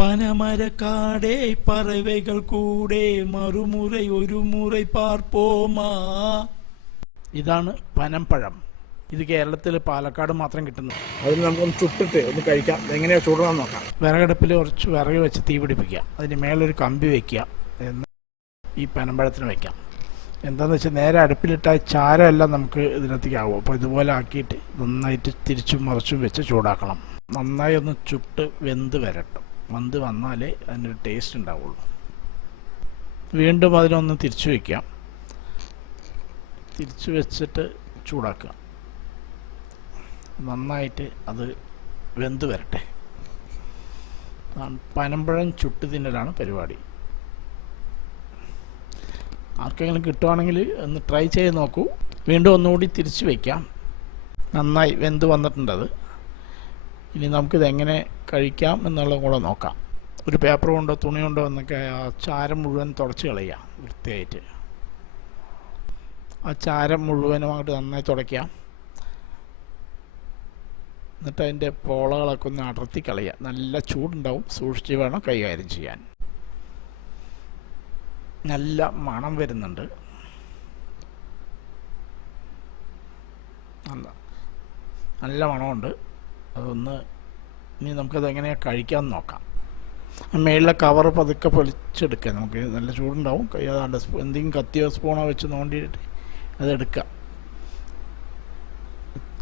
പനമരക്കാടേ പറവകൾ കൂടെ മറുമുறை ഒരു മുறை പാർപ്പോമാ. ഇതാണ് പനമ്പഴം. ഇത് കേരളത്തിൽ പാലക്കാട് മാത്രം കിട്ടുന്നു. അതിന് നമുക്കൊന്ന് ചുട്ടിട്ട് ഒന്ന് കഴിക്കാം. എങ്ങനെയാണ് ചൂടണമെന്ന് നോക്കാം. വിറകടുപ്പിൽ കുറച്ച് വിറക് വെച്ച് തീ പിടിപ്പിക്കുക. അതിന് മേലൊരു കമ്പി വയ്ക്കുക. എന്ന് ഈ പനമ്പഴത്തിന് വയ്ക്കാം. എന്താണെന്ന് വെച്ചാൽ നേരെ അടുപ്പിലിട്ടാൽ ചാരമെല്ലാം നമുക്ക് ഇതിനകത്തേക്ക് ആവും. അപ്പോൾ ഇതുപോലെ ആക്കിയിട്ട് നന്നായിട്ട് തിരിച്ചും മറിച്ചും വെച്ച് ചൂടാക്കണം. നന്നായി ഒന്ന് ചുട്ട് വെന്ത് വരട്ടും. വെന്ത് വന്നാലേ അതിനൊരു ടേസ്റ്റ് ഉണ്ടാവുള്ളൂ. വീണ്ടും അതിനൊന്ന് തിരിച്ചു വയ്ക്കാം. തിരിച്ചു വെച്ചിട്ട് ചൂടാക്കുക. നന്നായിട്ട് അത് വെന്ത് വരട്ടെ. പനമ്പഴം ചുട്ട് തിന്നലാണ് പരിപാടി. ആർക്കെങ്കിലും കിട്ടുവാണെങ്കിൽ ഒന്ന് ട്രൈ ചെയ്ത് നോക്കൂ. വീണ്ടും ഒന്നുകൂടി തിരിച്ച് വയ്ക്കാം. നന്നായി വെന്ത് വന്നിട്ടുണ്ടത്. ഇനി നമുക്കിത് എങ്ങനെ കഴിക്കാം എന്നുള്ളത് കൂടെ നോക്കാം. ഒരു പേപ്പർ കൊണ്ടോ തുണി കൊണ്ടോ എന്നൊക്കെ ആ ചാരം മുഴുവൻ തുടച്ച് കളയുക വൃത്തിയായിട്ട്. ആ ചാരം മുഴുവനുമായിട്ട് നന്നായി തുടയ്ക്കാം. എന്നിട്ട് അതിൻ്റെ പോളകളൊക്കെ ഒന്ന് അടർത്തി കളയുക. നല്ല ചൂടുണ്ടാവും. സൂക്ഷിച്ച് വേണം കൈകാര്യം ചെയ്യാൻ. നല്ല മണം വരുന്നുണ്ട്. നല്ല മണമുണ്ട്. അതൊന്ന് ഇനി നമുക്കത് എങ്ങനെയാണ് കഴിക്കാമെന്ന് നോക്കാം. മേളിലെ കവർ പതുക്കെ പൊളിച്ചെടുക്കുക. നമുക്ക് നല്ല ചൂടുണ്ടാവും. കൈ അതാണ്ട് എന്തെങ്കിലും കത്തിയോ സ്പൂണോ വെച്ച് നോണ്ടിയിട്ട് അതെടുക്കുക.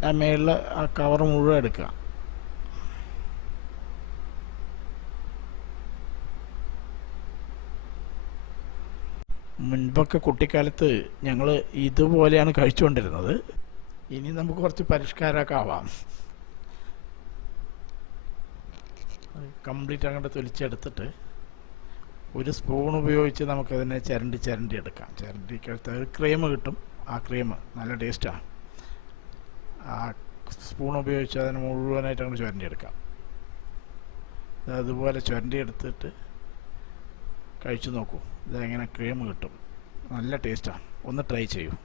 ആ മേളിൽ ആ കവർ മുഴുവൻ എടുക്കുക. മുൻപൊക്കെ കുട്ടിക്കാലത്ത് ഞങ്ങൾ ഇതുപോലെയാണ് കഴിച്ചുകൊണ്ടിരുന്നത്. ഇനി നമുക്ക് കുറച്ച് പരിഷ്കാരമൊക്കെ ആവാം. കംപ്ലീറ്റ് അങ്ങോട്ട് തൊലിച്ചെടുത്തിട്ട് ഒരു സ്പൂൺ ഉപയോഗിച്ച് നമുക്കതിനെ ചിരണ്ടി എടുക്കാം. ചിരണ്ടിക്കടുത്ത് ഒരു ക്രീം കിട്ടും. ആ ക്രീം നല്ല ടേസ്റ്റാണ്. ആ സ്പൂൺ ഉപയോഗിച്ച് അതിന് മുഴുവനായിട്ട് അങ്ങോട്ട് ചുരണ്ടിയെടുക്കാം. അതുപോലെ ചുരണ്ടിയെടുത്തിട്ട് കഴിച്ചു നോക്കൂ. ഇതെങ്ങനെ ക്രീം കിട്ടും. നല്ല ടേസ്റ്റാണ്. ഒന്ന് ട്രൈ ചെയ്യൂ.